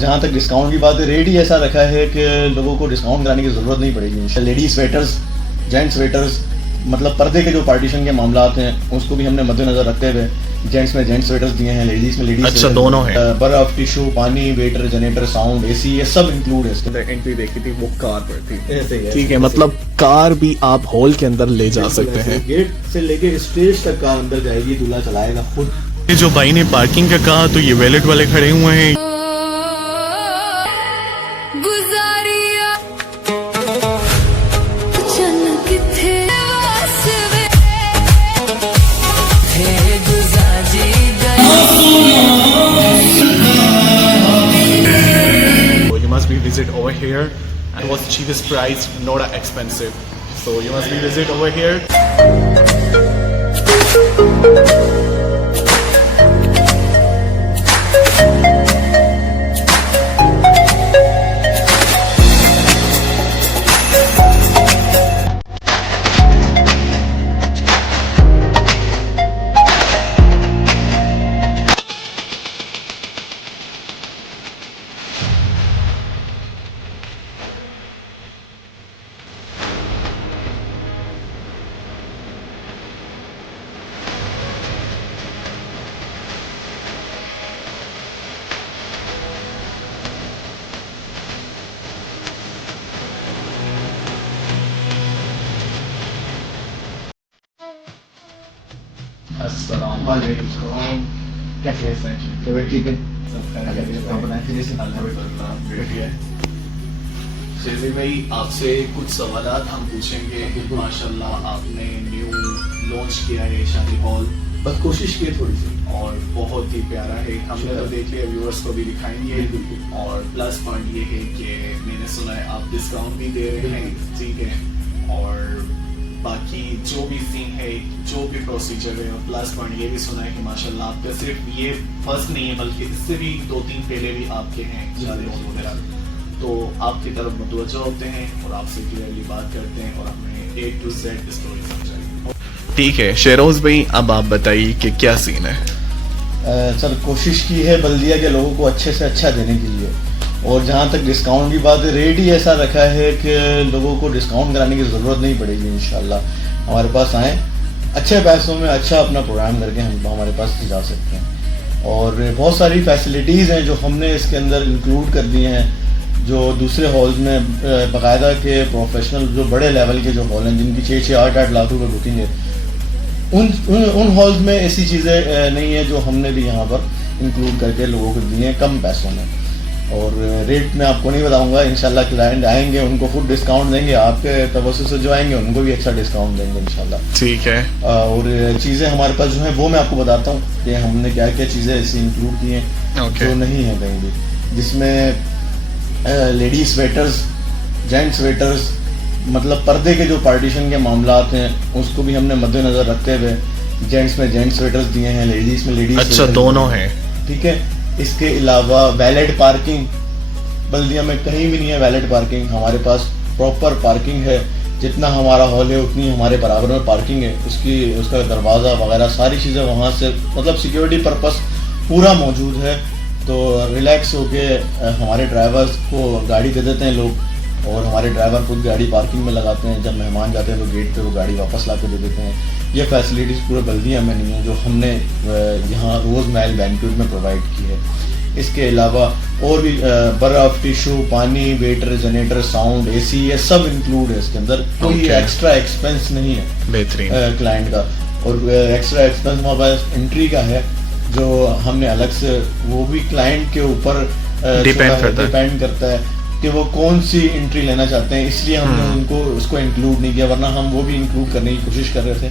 जहाँ तक डिस्काउंट की बात है, रेट ही ऐसा रखा है कि लोगों को डिस्काउंट कराने की ज़रूरत नहीं पड़ेगी। लेडीज़ स्वेटर्स, जेंट्स स्वेटर्स, मतलब पर्दे के जो पार्टीशन के मामला हैं उसको भी हमने मद्देनज़र रखते हुए जेंट्स में जेंट्स स्वेटर्स दिए हैं, लेडीज़ में लेडीज़। अच्छा, दोनों हैं। बर्फ, टिशू, पानी, वेटर, जनरेटर, साउंड, एसी, ये सब इंक्लूड है इसके अंदर। एंट्री देखी थी वो कार पर थी। ऐसे ही ठीक है, मतलब कार भी आप हॉल के अंदर ले जा सकते हैं। गेट से लेके स्टेज तक कार अंदर जाएगी, दूल्हा चलाएगा खुद। ये जो भाई ने पार्किंग का कहा तो ये वैलेट वाले खड़े हुए हैं। You must be visit over here and what's the cheapest price, not expensive. So you must be visit over here. अस्सलामुअलैकुम। कैसे हैं? ठीक है। शेरवी भाई, आपसे कुछ सवालात हम पूछेंगे। माशाल्लाह आपने न्यू लॉन्च किया है शादी हॉल, बस कोशिश की थोड़ी सी, और बहुत ही प्यारा है। हमने तो देख लिया, व्यूअर्स को भी दिखाएंगे। और प्लस पॉइंट ये है कि मैंने सुना है आप डिस्काउंट भी दे रहे हैं, ठीक है। और बाकी जो भी सीन है, जो भी प्रोसीजर है, और प्लस पॉइंट ये भी सुना है कि माशाल्लाह आपका सिर्फ ये फर्स्ट नहीं है बल्कि इससे भी 2-3 पहले भी आपके हैं शादी हॉल वगैरह। तो आपकी तरफ मुतवज्जो होते हैं और आपसे क्लियरली बात करते हैं और हमें A to Z स्टोरी समझाएंगे। ठीक है शेरोज भाई, अब आप बताइए कि क्या सीन है। सर, कोशिश की है बल्दिया के लोगों को अच्छे से अच्छा देने के लिए, और जहाँ तक डिस्काउंट की बात है, रेट ही ऐसा रखा है कि लोगों को डिस्काउंट कराने की ज़रूरत नहीं पड़ेगी। इंशाल्लाह हमारे पास आएँ, अच्छे पैसों में अच्छा अपना प्रोग्राम करके हम हमारे पास जा सकते हैं। और बहुत सारी फैसिलिटीज़ हैं जो हमने इसके अंदर इंक्लूड कर दी हैं, जो दूसरे हॉल्स में बाकायदा के प्रोफेशनल जो बड़े लेवल के जो हॉल हैं जिनकी 6-8 लाख रुपए बुकिंग है, उन हॉल्स में ऐसी चीज़ें नहीं है जो हमने भी यहाँ पर इंक्लूड करके लोगों को दिए हैं कम पैसों में। और रेट मैं आपको नहीं बताऊंगा, इंशाल्लाह क्लाइंट आएंगे उनको फुल डिस्काउंट देंगे, आपके तवज्जुह से जो आएंगे उनको भी अच्छा डिस्काउंट देंगे इंशाल्लाह। ठीक है। और चीज़ें हमारे पास जो हैं वो मैं आपको बताता हूँ कि हमने क्या क्या चीज़ें ऐसी इंक्लूड की हैं जो नहीं है कहीं भी, जिसमें लेडीज स्वेटर्स, जेंट्स स्वेटर्स, मतलब पर्दे के जो पार्टीशन के मामला हैं उसको भी हमने मद्देनज़र रखते हुए जेंट्स में जेंट्स स्वेटर्स दिए हैं, लेडीज़ में लेडीज़। अच्छा, दोनों हैं। ठीक है। इसके अलावा वैलेट पार्किंग, बल्दिया में कहीं भी नहीं है वैलेट पार्किंग, हमारे पास प्रॉपर पार्किंग है। जितना हमारा हॉल है उतनी हमारे बराबर में पार्किंग है, उसका दरवाज़ा वगैरह सारी चीज़ें वहाँ से, मतलब सिक्योरिटी पर्पस पूरा मौजूद है। तो रिलैक्स होके हमारे ड्राइवर्स को गाड़ी दे देते हैं लोग, और हमारे ड्राइवर खुद गाड़ी पार्किंग में लगाते हैं। जब मेहमान जाते हैं तो गेट पे वो गाड़ी वापस ला के दे देते हैं। ये फैसिलिटीज़ पूरे बल्दिया में नहीं है जो हमने यहाँ रोज़ महल बैंक्वेट में प्रोवाइड की है। इसके अलावा और भी बर्फ, टिशू, पानी, वेटर, जनरेटर, साउंड, एसी, ये सब इंक्लूड है इसके अंदर। कोई एक्स्ट्रा एक्सपेंस नहीं है बेहतरीन क्लाइंट का। और एक्स्ट्रा एक्सपेंस हमारे पास एंट्री का है जो हमने अलग से, वो भी क्लाइंट के ऊपर डिपेंड करता है कि वो कौन सी एंट्री लेना चाहते हैं, इसलिए हमने उनको उसको इंक्लूड नहीं किया, वरना हम वो भी इंक्लूड करने की कोशिश कर रहे थे।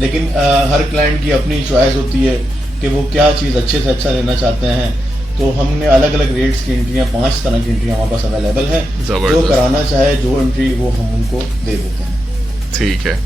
लेकिन हर क्लाइंट की अपनी चॉइस होती है कि वो क्या चीज़ अच्छे से अच्छा लेना चाहते हैं। तो हमने अलग अलग रेट्स की एंट्रियाँ, 5 तरह की एंट्री हमारे पास अवेलेबल है। जो कराना चाहे जो एंट्री वो हम उनको दे देते हैं। ठीक है,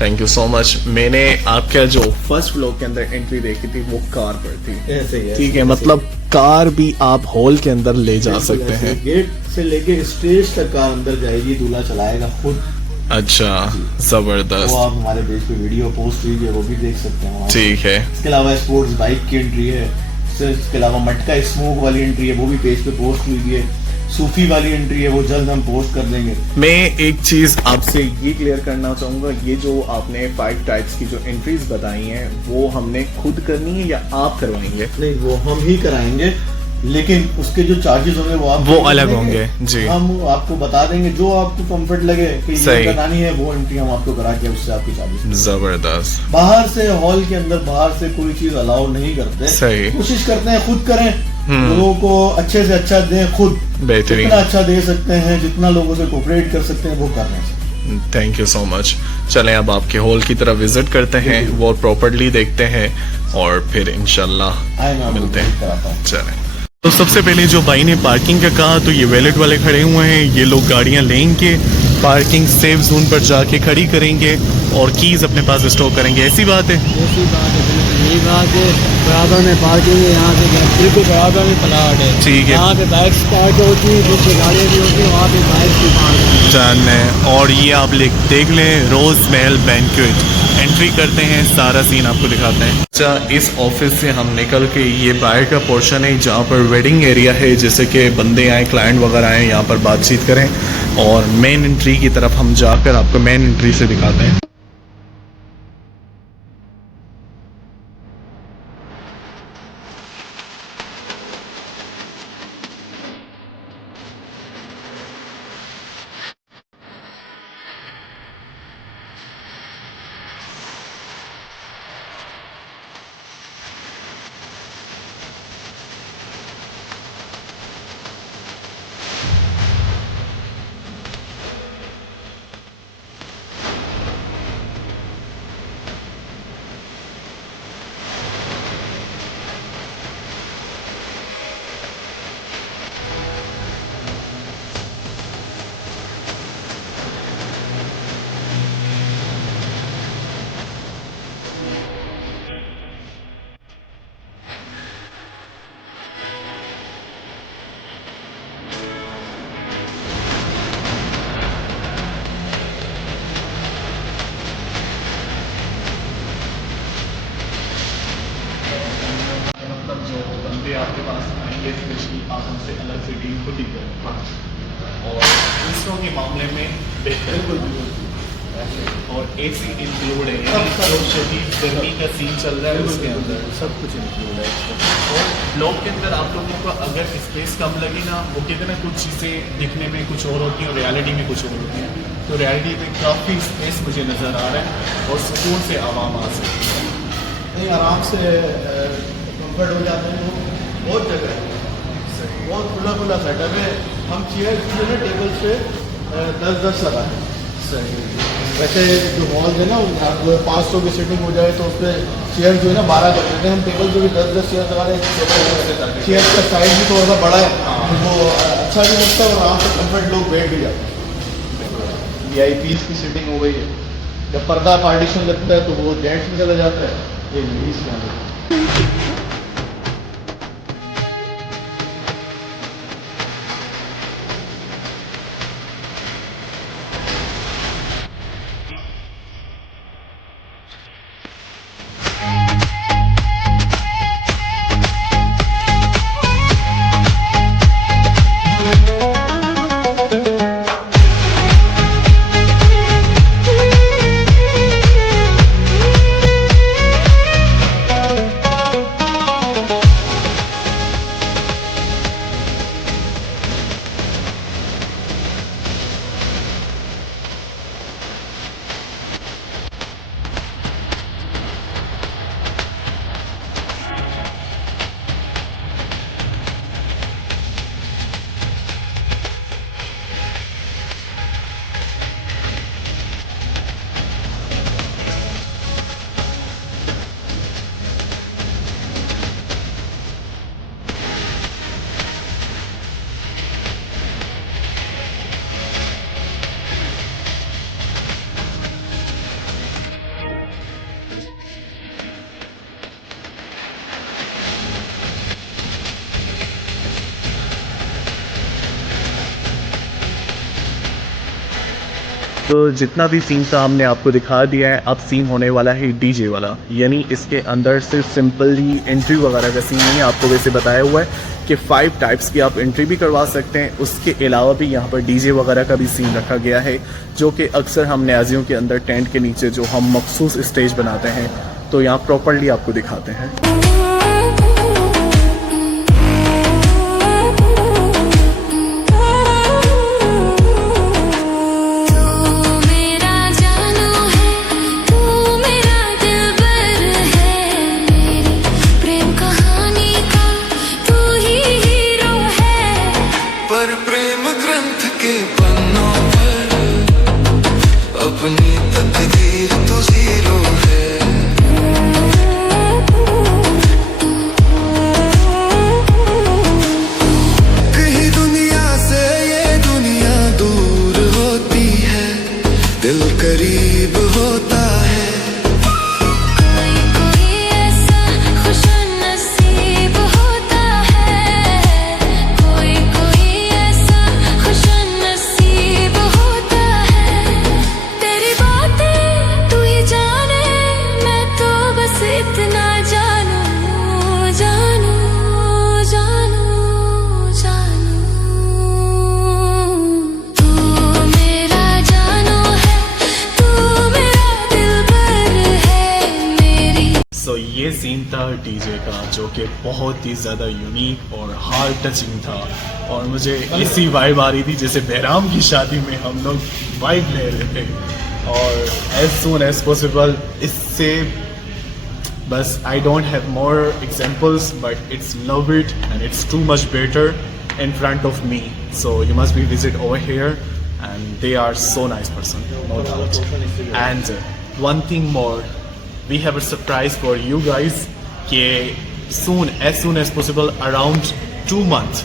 थैंक यू सो मच। मैंने आपका जो फर्स्ट व्लॉग के अंदर एंट्री देखी थी वो कार पर थी। ऐसे ही है। ठीक है, मतलब कार भी आप हॉल के अंदर ले जा सकते हैं। गेट से लेके स्टेज तक कार अंदर जाएगी, दूल्हा चलाएगा खुद। अच्छा, जबरदस्त। वो आप हमारे पेज पे वीडियो पोस्ट कीजिए, वो भी देख सकते हैं। ठीक है। इसके अलावा स्पोर्ट्स बाइक की एंट्री है, इसके अलावा मटका स्मोक वाली एंट्री है, वो भी पेज पे पोस्ट हुई है। सूफी वाली एंट्री है, वो जल्द हम पोस्ट कर देंगे। मैं एक चीज आपसे ये क्लियर करना चाहूंगा, ये जो आपने 5 टाइप्स की जो एंट्रीज बताई हैं वो हमने खुद करनी है या आप करवाएंगे? नहीं, वो हम ही कराएंगे, लेकिन उसके जो चार्जेस होंगे वो अलग होंगे जी। हम आपको बता देंगे जो आपको कंफर्ट लगे कि ये सही। करानी है, वो एंट्री हम आपको करा के उससे आपके चार्जेस। जबरदस्त। बाहर से हॉल के अंदर बाहर से कोई चीज अलाउ नहीं करते। सही। कोशिश करते हैं खुद करें, लोगों को अच्छे से अच्छा दें, खुद बेहतरीन। जितना अच्छा दे सकते हैं, जितना लोगों से कोऑपरेट कर सकते हैं वो कर रहे हैं। Thank you so much. चलें अब आपके हॉल की तरफ विजिट करते हैं, वो प्रॉपर्ली देखते हैं और फिर इंशाल्लाह मिलते हैं। चलें। तो सबसे पहले जो भाई ने पार्किंग का कहा, तो ये वैलेट वाले खड़े हुए हैं, ये लोग गाड़ियां लेंगे, पार्किंग सेफ जोन पर जाके खड़ी करेंगे और कीज अपने पास स्टॉक करेंगे। ऐसी बात है? ऐसी बात है, बिल्कुल यही बात है। बराबर में पार्किंग है, यहाँ पे बिल्कुल बराबर में प्लाट है। ठीक है। यहाँ पे बाइक्स पार्क होती है, दूसरी गाड़ियाँ भी होती है, वहाँ पे बाइक्स भी पार्क होती है। जान है। और ये आप देख लें, रोज महल बैंक्वेट। एंट्री करते हैं, सारा सीन आपको दिखाते हैं। अच्छा, इस ऑफिस से हम निकल के ये बाहर का पोर्शन है जहाँ पर वेडिंग एरिया है, जैसे कि बंदे आए, क्लाइंट वगैरह आए, यहाँ पर बातचीत करें। और मेन एंट्री की तरफ हम जाकर आपको मेन एंट्री से दिखाते हैं। आपके पास आएंगे, स्पेशली आप हमसे अलग से डील खुद ही करें और दूसरों के मामले में बिल्कुल और एसी इंक्लूड है, यानी शदीद गर्मी का सीन चल रहा है उसके अंदर सब कुछ इंक्लूड है। और ब्लॉक के अंदर आप लोगों को अगर स्पेस कम लगे ना, वो कहते ना कुछ चीज़ें दिखने में कुछ और होती हैं और रियलिटी में कुछ और होती हैं, तो रियलिटी में काफ़ी स्पेस मुझे नज़र आ रहा है और सुकून से आवाम आ सकती है। नहीं, आराम से कंफर्ट हो जाते हैं। बहुत जगह है, बहुत खुला सेटअप है। हम चेयर जो है ना टेबल से 10-10 लगाते हैं। सही। वैसे जो हॉल है ना, वो 500 की सीटिंग हो जाए तो उस पर चेयर जो है ना 12 कर देते हैं। हम टेबल जो भी 10-10 चेयर लगा रहे हैं। चेयर का साइज भी थोड़ा सा बड़ा है, वो अच्छा भी लगता है और आराम से कंफर्ट लोग बैठ भी जाते हैं। VIPs की सीटिंग हो गई है। जब पर्दा पार्टीशन लगता है तो वो जेंट्स में चला जाता है, ये लेडीज में आता है। तो जितना भी सीन था हमने आपको दिखा दिया है। अब सीन होने वाला है डीजे वाला, यानी इसके अंदर सिर्फ सिंपली एंट्री वगैरह का सीन नहीं है। आपको वैसे बताया हुआ है कि 5 टाइप्स की आप एंट्री भी करवा सकते हैं। उसके अलावा भी यहाँ पर डीजे वगैरह का भी सीन रखा गया है, जो कि अक्सर हम न्याजियों के अंदर टेंट के नीचे जो हम मखसूस स्टेज बनाते हैं, तो यहाँ प्रॉपरली आपको दिखाते हैं। अपनी तकदीर तो जीरो है। कहीं दुनिया से ये दुनिया दूर होती है, दिल करीब होता है। कोई कोई ऐसा खुशनसीब होता है, कोई कोई ऐसा खुशनसीब होता है। तेरी बातें तू ही जाने, मैं तो बस इतना जानू जानू जानू जानू। तू मेरा जानू है, तू मेरा दिलबर है मेरी। सो ये सीन था डीजे का, जो कि बहुत ही ज़्यादा यूनिक और हार्ट टचिंग था, और मुझे ऐसी वाइब आ रही थी जैसे बहराम की शादी में हम लोग वाइब ले रहे थे। और एज सून एज पॉसिबल इससे बस I don't have more examples, but it's love it and it's too much better in front of me. So you must be visit over here, and they are so nice person, no doubt. And one thing more, we have a surprise for you guys कि soon as possible around 2 months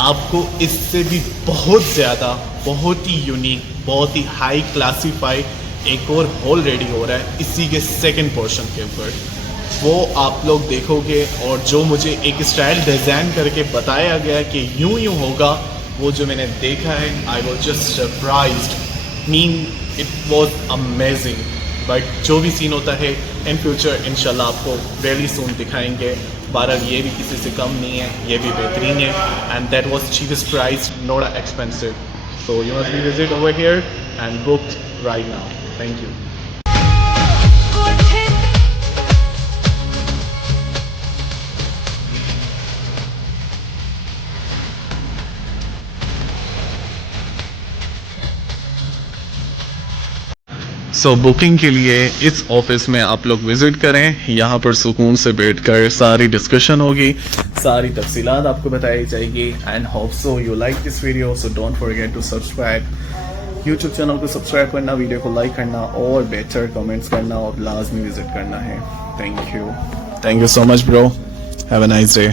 आपको इससे भी बहुत ज़्यादा, बहुत ही unique, बहुत ही high classified एक और हॉल रेडी हो रहा है इसी के सेकंड पोर्शन के ऊपर। वो आप लोग देखोगे, और जो मुझे एक स्टाइल डिज़ाइन करके बताया गया कि यूं होगा, वो जो मैंने देखा है, I was just surprised, mean it was amazing. But जो भी सीन होता है इन फ्यूचर इंशाल्लाह आपको वेरी सून दिखाएंगे। बहरहाल ये भी किसी से कम नहीं है, ये भी बेहतरीन है, and that was cheapest price, not expensive. So you must be visit over here and book right now. Thank you. So booking के लिए इस ऑफिस में आप लोग विज़िट करें। यहाँ पर सुकून से बैठकर सारी डिस्कशन होगी, सारी तफसीलात आपको बताई जाएगी। And hope so you like this video, so don't forget to subscribe. YouTube channel को सब्सक्राइब करना, वीडियो को लाइक करना और बेहतर कमेंट्स करना, और लाजमी विज़िट करना है। Thank you so much bro, have a nice day.